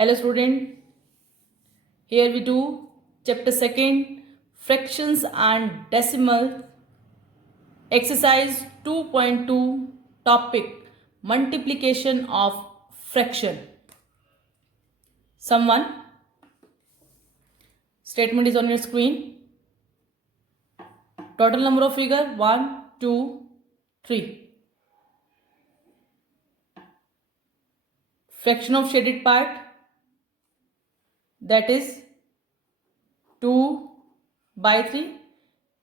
Hello student, here we do chapter 2 fractions and decimal exercise 2.2 topic multiplication of fraction. Someone statement is on your screen. Total number of figure 1, 2, 3. Fraction of shaded part, that is 2 by 3.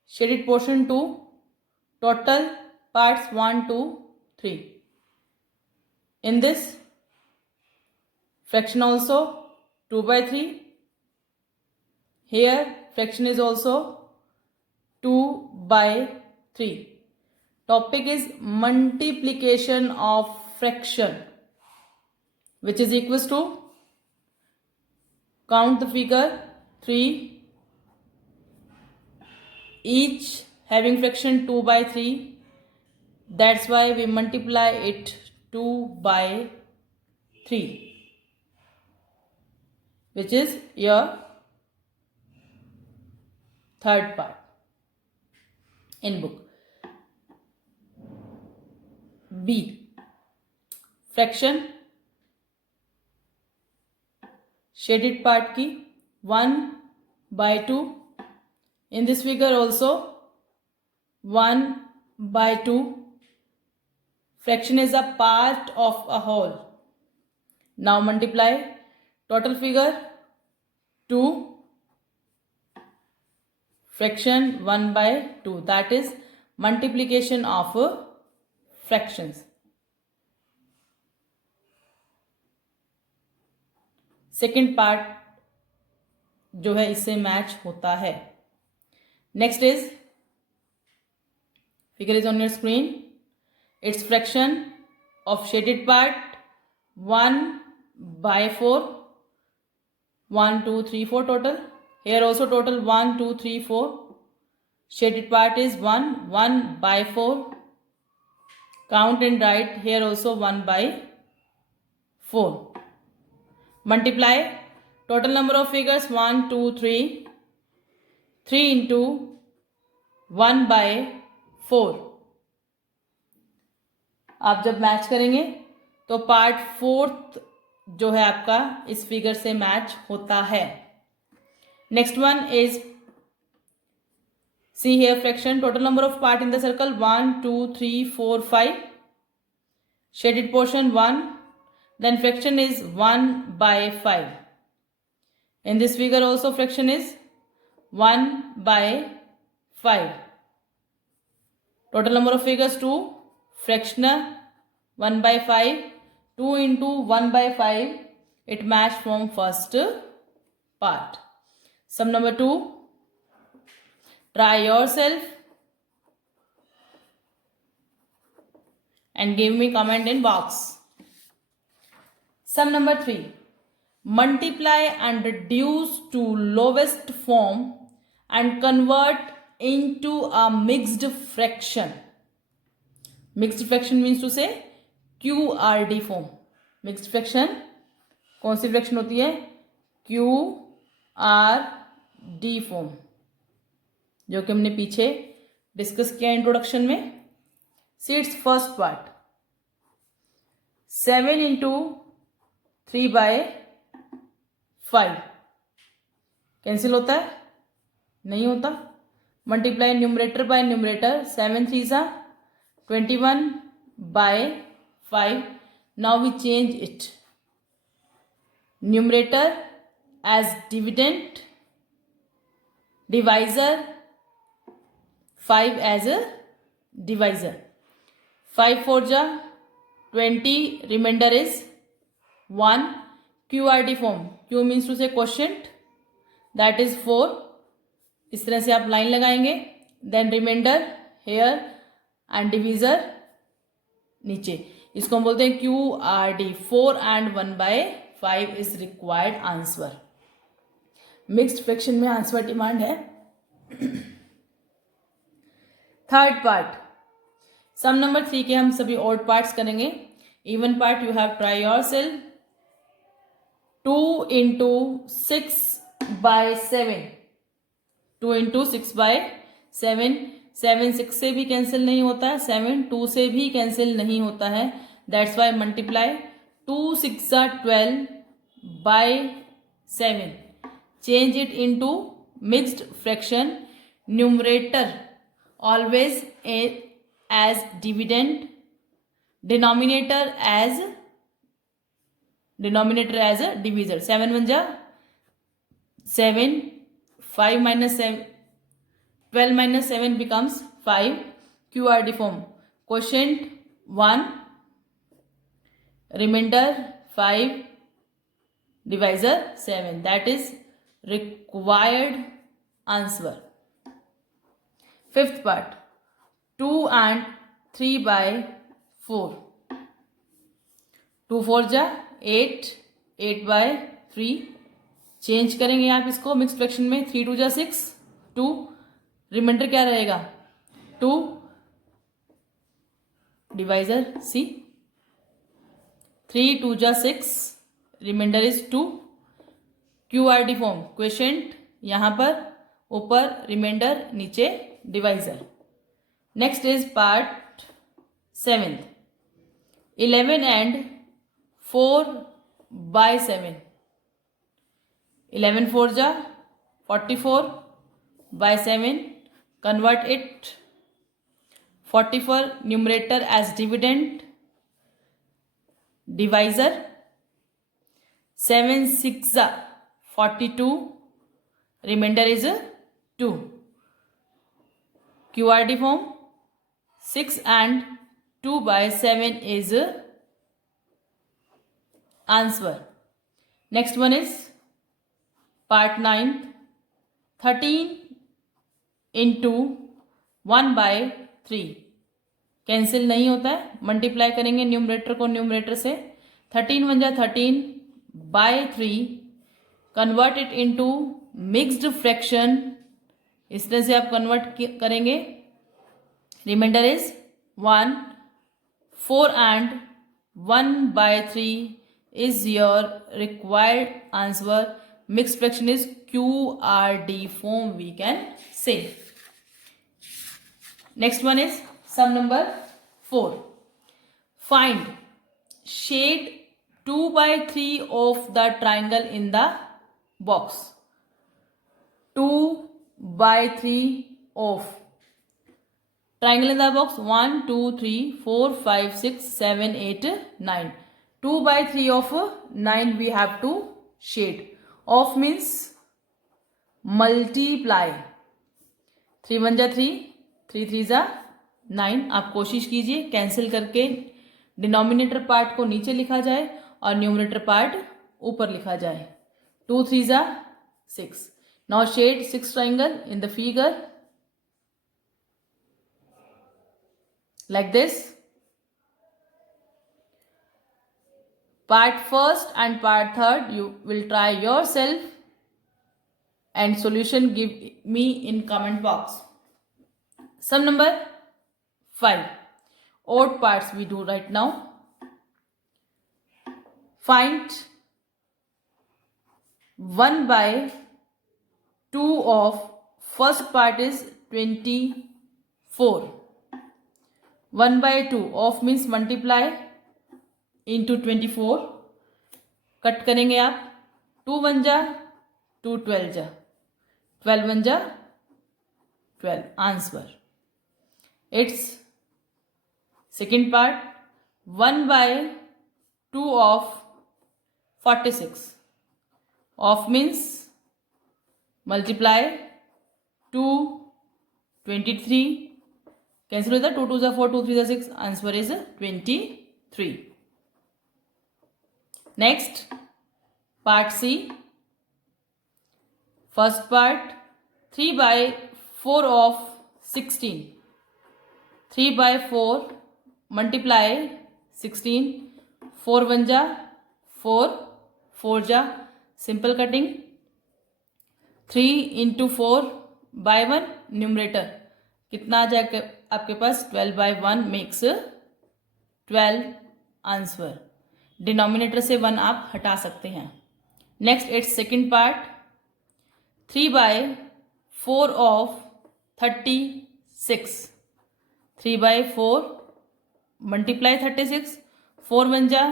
Shaded portion 2. Total parts 1, 2, 3. In this fraction also 2 by 3. Here fraction is also 2 by 3. Topic is multiplication of fraction, which is equals to, count the figure 3, each having fraction 2 by 3. That's why we multiply it 2 by 3, which is your third part in book. B, fraction shaded part की 1 by 2. In this figure also 1 by 2. Fraction is a part of a whole. Now multiply total figure 2, fraction 1 by 2. That is multiplication of fractions. Second part जो है इससे match होता है. Next is figure is on your screen. It's fraction of shaded part 1 by 4. 1, 2, 3, 4 total. Here also total 1, 2, 3, 4. Shaded part is 1 by 4. Count and write here also 1 by 4. Multiply total number of figures 1, 2, 3. 3 into 1 by 4. आप जब match करेंगे तो part fourth जो है आपका इस figure से match होता है. Next one is see here fraction. Total number of part in the circle 1, 2, 3, 4, 5. Shaded portion 1. Then fraction is 1 by 5. In this figure also fraction is 1 by 5. Total number of figures 2. Fraction 1 by 5. 2 into 1 by 5. It matched from first part. Sum number 2. Try yourself and give me comment in box. Sum number 3. Multiply and reduce to lowest form and convert into a mixed fraction. Mixed fraction means to say QRD form. Mixed fraction कौन सी fraction होती है? QRD form, जो कि हमने पीछे discuss किया introduction में. See it's first part. 7 into 3 by 5 cancel होता है? नहीं होता. Multiply numerator bye numerator. 7 3 सा 21 by 5. Now we change it. Numerator as dividend, divisor 5 as a divisor. 5 4 जा 20. Remainder is 1. QRD form. Q means to say quotient, that is 4. इस तरह से आप लाइन लगाएंगे. Then remainder here and divisor नीचे. इसको हम बोलते हैं QRD. 4 and 1 by 5 is required answer. Mixed fraction में आंसर डिमांड है. Third part. सम नंबर 3 के हम सभी ऑड पार्ट्स करेंगे. Even part you have try yourself. 2 into 6/7, 2 into 6/7, 7 6 से भी कैंसिल नहीं होता है, 7 2 से भी कैंसिल नहीं होता है, that's why multiply 2 6 12/7, change it into mixed fraction, numerator always as dividend, denominator as a divisor. 7 1 जा 7, 5 minus 7, 12 minus 7 becomes 5. QRD form, quotient 1, remainder 5, divisor 7. That is required answer. Fifth part, 2 and 3/4. 2 4 जा 8, 8/3. Change करेंगे आप इसको mix fraction में, 3 2 जा 6, 2, reminder क्या रहेगा 2, divisor C, 3 2 जा 6, remainder is 2. QRD form, quotient यहाँ पर ऊपर, रिमाइंडर नीचे, divisor. Next is part 7, 11 and 4/7. 11 4 जा 44/7. Convert it. 44 numerator as dividend, divisor. 7 6 जा 42. Remainder is 2. QRD form, 6 and 2/7 is answer. Next one is part 9, 13 into 1/3. Cancel नहीं होता है, मल्टीप्लाई करेंगे न्यूमरेटर को न्यूमरेटर से. 13 1 जा 13/3. Convert it into mixed fraction, इस तरह से आप कन्वर्ट करेंगे. Remainder is 1, 4 and 1/3 is your required answer. Mixed fraction is QRD form, we can say. Next one is sum number 4. Find shade 2/3 of the triangle in the box. 2/3 of triangle in the box, 1 2 3 4 5 6 7 8 9. 2/3 of 9 we have to shade. Of means multiply. 3 1 जा 3, 3 3 जा 9. आप कोशिश कीजिए cancel करके denominator part को नीचे लिखा जाए और न्यूमरेटर पार्ट ऊपर लिखा जाए. 2 3 जा 6. Now shade 6 triangle in the figure like this. Part first and part third you will try yourself and solution give me in comment box. Sum number 5, odd parts we do right now. Find 1/2 of first part is 24. 1/2 of means multiply into 24. Cut करेंगे आप. 2 1 जा 2 12 जा 12 1 जा 12. Answer. It's second part, 1/2 of 46. Of means multiply 2 23. Cancel होता है. 2 2 जा 4, 2 3 जा 6. Answer is 23. Next part C. First part 3/4 of 16. 3/4 multiply 16. 4 1 जा 4, 4 जा सिंपल कटिंग. 3 into 4/1 न्यूमरेटर कितना आ जाएगा आपके पास 12/1 मेक्स 12 आंसर. डिनोमिनेटर से 1 आप हटा सकते हैं. Next, its second part, 3 by 4 of 36. 3 by 4 multiply 36, 4 बन जा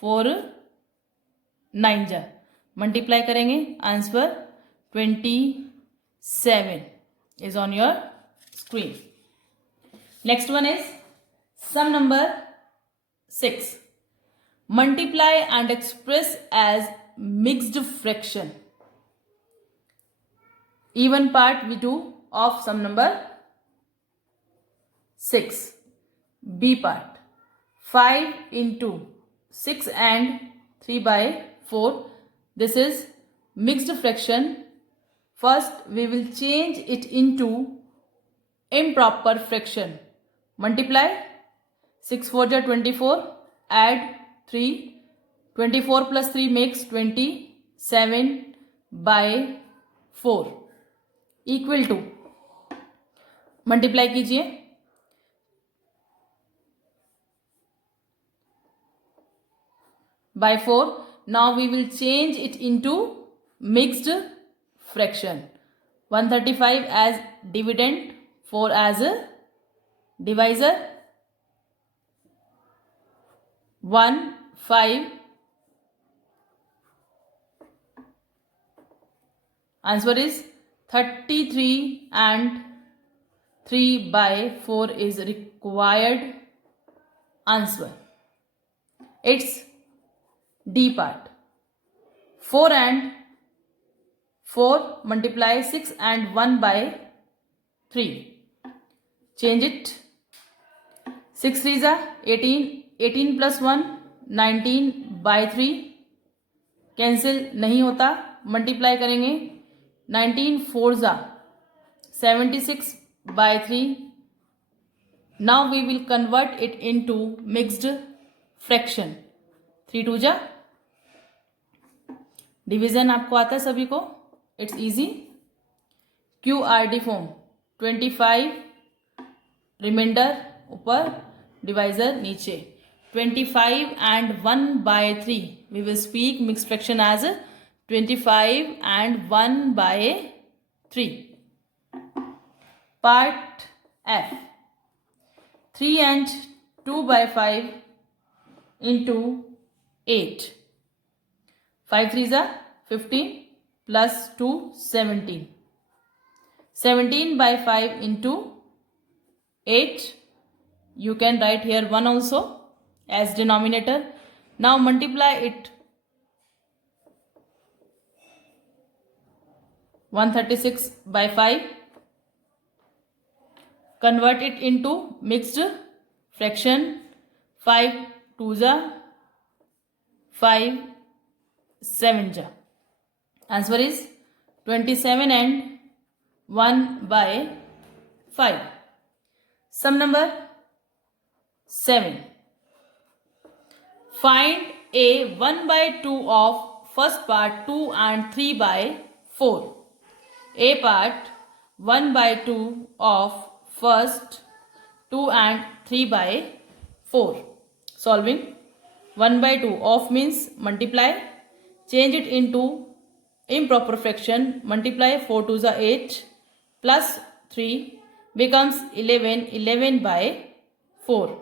4 9 जा, मल्टीप्लाई करेंगे, answer 27 is on your screen. Next one is sum number 6. Multiply and express as mixed fraction. Even part we do of sum number 6. B part. 5 into 6 and 3 by 4. This is mixed fraction. First we will change it into improper fraction. Multiply 6 4 ja 24, add 3, 24 plus 3 makes 27 by 4 equal to, multiply कीजिए, by 4. Now we will change it into mixed fraction. 135 as dividend, 4 as a divisor, 1 5. Answer is 33 and 3 by 4 is required answer. It's D part. 4 and 4 multiply 6 and 1 by 3. Change it. 6 3 is 18. 18 plus 1 19 by 3. Cancel नहीं होता, multiply करेंगे, 19 4 जा 76 by 3. Now we will convert it into mixed fraction. 3 2 जा, division आपको आता है सभी को, it's easy. QRD form, 25 remainder ऊपर, डिवाइजर नीचे. 25 and 1 by 3. We will speak mixed fraction as 25 and 1 by 3. Part F. 3 and 2 by 5 into 8. 5 3s are 15 plus 2 17. 17 by 5 into 8. You can write here 1 also as denominator. Now multiply it. 136 by 5. Convert it into mixed fraction. 5 2s are 5 7 ja. Answer is 27 and 1 by 5. Sum number 7. Find a 1 by 2 of first part 2 and 3 by 4. A part 1 by 2 of first 2 and 3 by 4. Solving. 1 by 2 of means multiply, change it into improper fraction, multiply 4 2s are 8 plus 3 becomes 11, 11 by 4.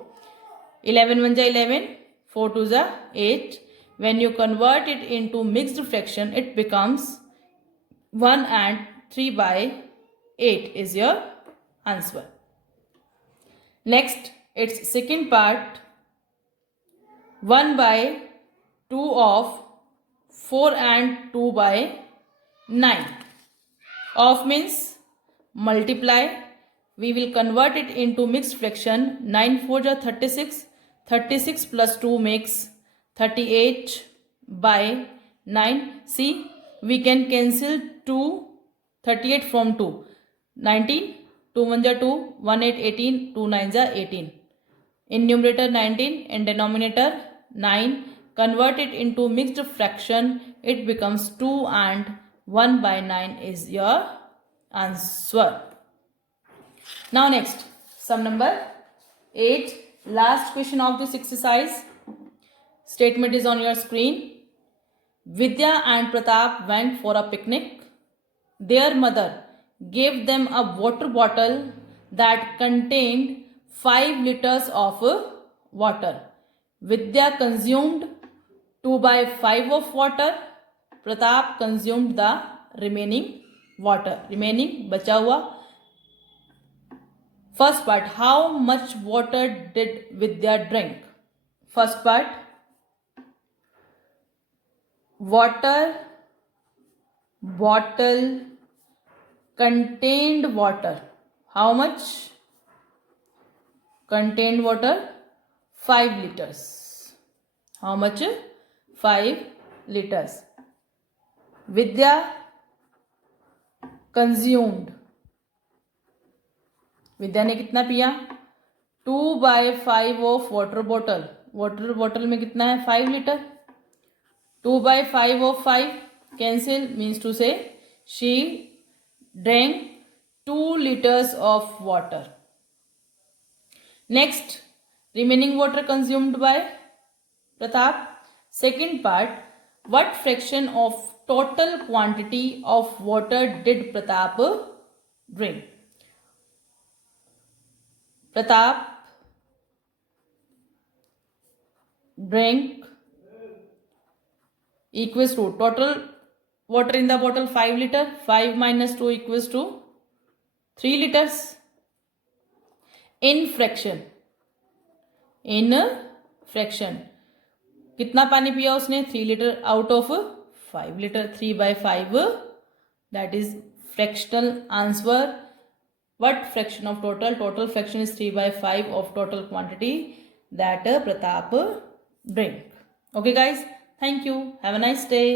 11 1 ja 11, 4 2s are 8. When you convert it into mixed fraction, it becomes 1 and 3 by 8 is your answer. Next, its second part, 1 by 2 of 4 and 2 by 9. Of means multiply. We will convert it into mixed fraction. 9 4 ja 36. 36 plus 2 makes 38 by 9. See, we can cancel 2 38 from 2. 19, 2 1 ja 2, 1 8 18, 2 9 ja 18. In numerator 19, in denominator 9. Convert it into mixed fraction. It becomes 2 and 1 by 9 is your answer. Now next, sum number 8. Last question of this exercise. Statement is on your screen. Vidya and Pratap went for a picnic. Their mother gave them a water bottle that contained 5 liters of water. Vidya consumed 2 by 5 of water. Pratap consumed the remaining water. Remaining बचा हुआ. First part, how much water did Vidya drink? First part, water bottle contained water. How much? Contained water 5 liters. How much? 5 liters. Vidya consumed. विद्या ने कितना पिया? 2/5 of water bottle. Water bottle में कितना है? 5 litre. 2/5 of 5 cancel means to say she drank 2 liters of water. Next, remaining water consumed by Pratap. Second part, what fraction of total quantity of water did Pratap drink? Pratap drank equals to total water in the bottle 5 liter. 5 minus 2 equals to 3 liters. In fraction कितना पानी पिया उसने? 3 litre out of 5 litre. 3/5 that is fractional answer. What fraction of total? Total fraction is 3/5 of total quantity that Pratap drank. Okay guys, thank you. Have a nice day.